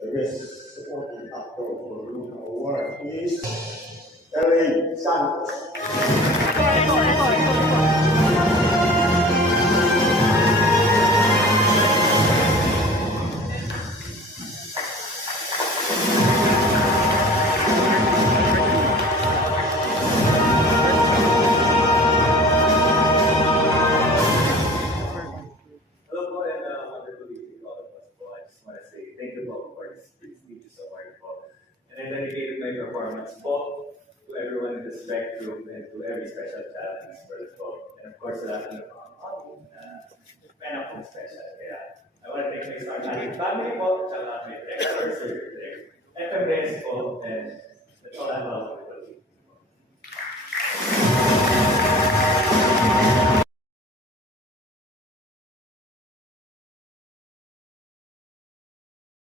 The best supporting actor for the Luna Award is Elaine Santos. Hello po and wonderful evening all of us po. I just want to say thank you po for this prestigious award po. And I dedicated my performance po to everyone in the spec group and to every special talent in this world po. And of course, sa lahat ng audience na fan akong special. Kaya I want to thank my Star Magic family po, tsaka my directors, FMS po, and that's all I'm about.